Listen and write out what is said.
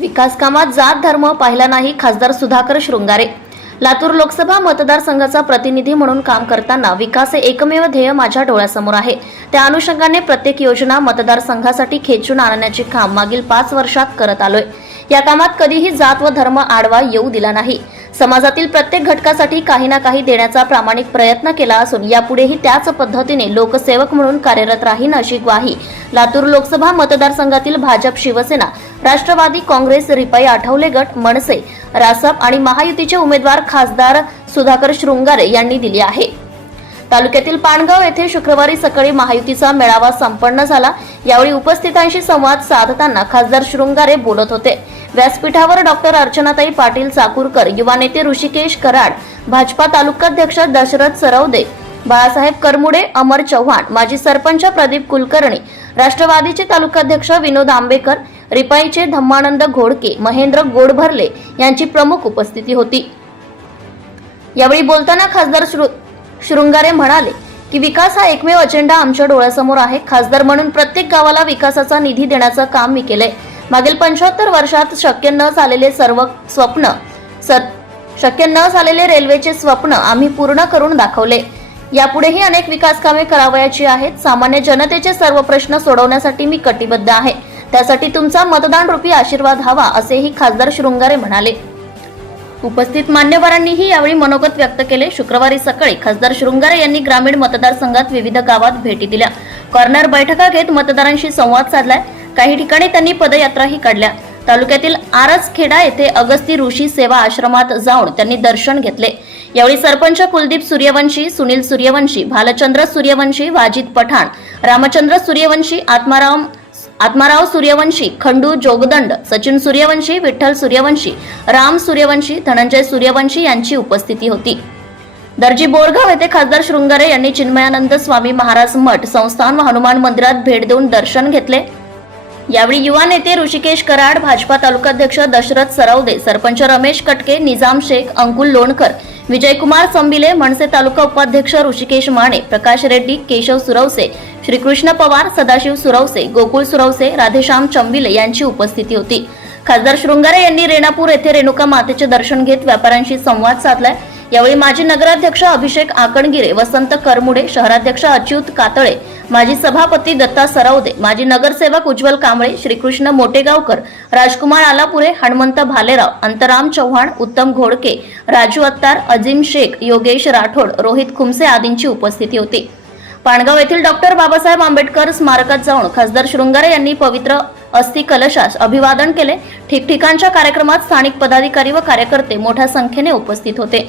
विकास कामात जात धर्म पाहिला नाही खासदार सुधाकर शृंगारे. लातूर लोकसभा मतदारसंघाचा प्रतिनिधी म्हणून काम करताना विकास हे एकमेव ध्येय माझ्या डोळ्यासमोर आहे. त्या अनुषंगाने प्रत्येक योजना मतदारसंघासाठी खेचून आणण्याचे काम मागील पाच वर्षात करत आलोय. या कामात कधीही जात व धर्म आडवा येऊ दिला नाही. समाजातील प्रत्येक घटकासाठी काही ना काही देण्याचा प्रामाणिक प्रयत्न केला असून यापुढेही त्याच पद्धतीने लोकसेवक म्हणून कार्यरत राहीन अशी ग्वाही लातूर लोकसभा मतदारसंघातील भाजप शिवसेना राष्ट्रवादी काँग्रेस रिपाई आठवले गट मनसे रासप आणि महायुतीचे उमेदवार खासदार सुधाकर शृंगारे यांनी दिली आहे. तालुक्यातील पाणगाव येथे शुक्रवारी सकाळी महायुतीचा मेळावा संपन्न झाला. यावेळी उपस्थितांशी संवाद साधताना खासदार शृंगारे बोलत होते. व्यासपीठावर डॉक्टर अर्चनाताई पाटील चाकूरकर युवा नेते ऋषिकेश कराड भाजपा तालुकाध्यक्ष दशरथ सरवदे बाळासाहेब करमुडे अमर चव्हाण माजी सरपंच प्रदीप कुलकर्णी राष्ट्रवादीचे तालुकाध्यक्ष विनोद आंबेकर रिपाईचे धम्मानंद घोडके महेंद्र गोडभरले यांची प्रमुख उपस्थिती होती. यावेळी बोलताना खासदार श्रु शृंगारे म्हणाले की विकास हा एकमेव अजेंडा आमच्या डोळ्यासमोर आहे. खासदार म्हणून प्रत्येक गावाला विकासाचा निधी देण्याचं काम मी केलंय. मागील पंच्याहत्तर वर्षात शक्य न झालेले सर्व स्वप्न सर शक्य न झालेले रेल्वेचे स्वप्न आम्ही पूर्ण करून दाखवले. यापुढेही अनेक विकास कामे करावयाची आहेत. सामान्य जनतेचे सर्व प्रश्न सोडवण्यासाठी मी कटिबद्ध आहे. त्यासाठी तुमचा मतदान रूपी आशीर्वाद हवा असेही खासदार शृंगारे म्हणाले. उपस्थित मान्यवरांनीही यावेळी मनोगत व्यक्त केले. शुक्रवारी सकाळी खासदार शृंगारे यांनी ग्रामीण मतदारसंघात विविध गावात भेटी दिल्या. कॉर्नर बैठका घेत मतदारांशी संवाद साधलाय. काही ठिकाणी त्यांनी पदयात्राही काढल्या. तालुक्यातील आरसखेडा येथे अगस्ती ऋषी सेवा आश्रमात जाऊन त्यांनी दर्शन घेतले. यावेळी सरपंच कुलदीप सूर्यवंशी सुनील सूर्यवंशी भालचंद्र सूर्यवंशी वाजिद पठाण रामचंद्र सूर्यवंशी आत्माराम आत्माराव सूर्यवंशी खंडू जोगदंड सचिन सूर्यवंशी विठ्ठल सूर्यवंशी राम सूर्यवंशी धनंजय सूर्यवंशी यांची उपस्थिती होती. दर्जी बोरगाव येथे खासदार शृंगारे यांनी चिन्मयानंद स्वामी महाराज मठ संस्थान व हनुमान मंदिरात भेट देऊन दर्शन घेतले. यावेळी युवा नेते ऋषिकेश कराड भाजपा तालुकाध्यक्ष दशरथ सरावदे सरपंच रमेश कटके निजाम शेख अंकुल लोणकर विजयकुमार संबिले मनसे तालुका उपाध्यक्ष ऋषिकेश माने प्रकाश रेड्डी केशव सुरवसे श्रीकृष्ण पवार सदाशिव सुरवसे गोकुळ सुरवसे राधेश्याम चंबिले यांची उपस्थिती होती. खासदार शृंगारे यांनी रेणापूर येथे रेणुका मातेचे दर्शन घेत व्यापाऱ्यांशी संवाद साधलाय. यावेळी माजी नगराध्यक्ष अभिषेक आकणगिरे वसंत करमुडे शहराध्यक्ष अच्युत कातळे माजी सभापती दत्ता सरावदे माजी नगरसेवक उज्ज्वल कांबळे श्रीकृष्ण मोटेगावकर राजकुमार आलापुरे हनुमंत भालेराव अंतराम चव्हाण उत्तम घोडके राजू अत्तार अजिम शेख योगेश राठोड रोहित खुमसे आदींची उपस्थिती होती. पाणगाव येथील डॉक्टर बाबासाहेब आंबेडकर स्मारकात जाऊन खासदार शृंगारे यांनी पवित्र अस्थि कलशास अभिवादन केले. ठिकठिकाणच्या कार्यक्रमात स्थानिक पदाधिकारी व कार्यकर्ते मोठ्या संख्येने उपस्थित होते.